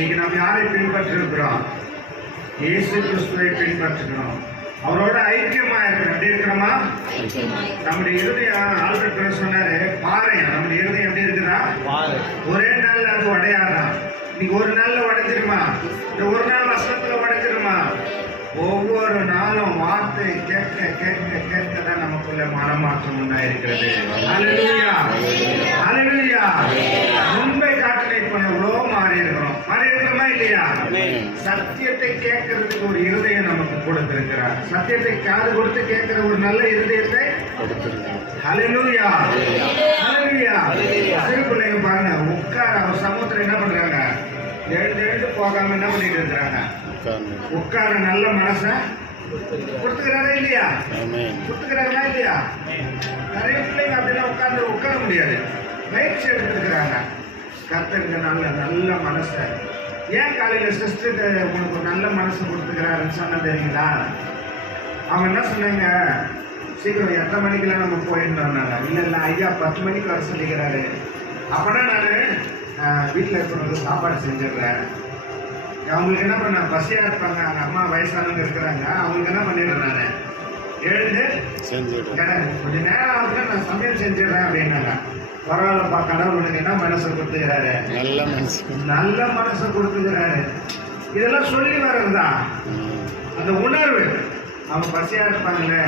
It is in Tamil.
இன்னைக்கு நம்ம யாரை பின்பற்றிருக்கிறோம்? இயேசு கிறிஸ்துவை பின்பற்றுகிறோம். அவரோட ஐக்கியமா இருக்கிறோம். எப்படி இருக்கிறோமா? நம்முடைய இருதயம் ஆல்பர்ட் சொன்னாரு, பாறை நம்முடைய இருதயம் எப்படி இருக்குதா? ஒரே நாள்ல அது உடையாதான். இன்னைக்கு ஒரு நாள்ல உடைஞ்சிருமா? இந்த ஒரு நாள் வசனத்துல உடைஞ்சிருமா? ஒவ்வொரு நாளும் வார்த்தை கேட்க கேட்க கேட்க தான் நமக்குள்ள மனமாற்றம் உண்டாயிருக்கிறது. ஹல்லேலூயா, ஹல்லேலூயா. முன்பை காட்டின இப்ப எவ்வளோ மாறி இருக்கிறோம். மாறி இருக்கிறோமா இல்லையா? சத்தியத்தை கேட்கறதுக்கு ஒரு இருதயம் நமக்கு கொடுத்திருக்கிறார். சத்தியத்தை காது கொடுத்து கேட்கிற ஒரு நல்ல இருதயத்தை. ஹல்லேலூயா, ஹல்லேலூயா. சிறு பிள்ளைங்க பாருங்க, உட்கார அவர் சமூகத்துல என்ன பண்றாங்க? எழுந்து போகாம என்ன பண்ணிட்டு இருக்கிறாங்க? உட்கார நல்ல மனச கொடுத்துக்கிறாரா இல்லையா? கொடுத்துக்கிறாங்களா இல்லையா? நிறைய பிள்ளைங்க அப்படின்னா உட்கார முடியாது. பயிற்சி எடுத்துக்கிறாங்க. கர்த்தருக்கு நல்ல மனச. ஏன் காலையில சிஸ்டருக்கு உங்களுக்கு ஒரு நல்ல மனசு கொடுத்துக்கிறாருன்னு சொன்ன தெரியுங்களா? அவங்க என்ன சொன்னாங்க, சீக்கிரம் எத்தனை மணிக்கெல்லாம் நம்ம போயிருந்தோம்னாங்க. இல்லை ஐயா 10 மணிக்கு வர சொல்லிக்கிறாரு. அப்பனா நான் வீட்டில் இருக்கிறவங்க சாப்பாடு செஞ்சிடுறேன். அவங்களுக்கு என்ன பண்ண, பசியா இருப்பாங்க, அவங்க அம்மா வயசானவங்க இருக்கிறாங்க, அவங்களுக்கு என்ன பண்ணிடுறேன், நான் எழுந்து கொஞ்ச நேரம் ஆகுதுன்னா நான் சமையல் செஞ்சிடுறேன் அப்படின்னாங்க. பரவாயில்லப்பா, கடவுள் உனக்கு என்ன மனசை கொடுத்துக்கிறாரு? நல்ல மனசை கொடுத்துக்கிறாரு. இதெல்லாம் சொல்லி வர்றதுதான் அந்த உணர்வு. அவங்க பசியா இருப்பாங்களே,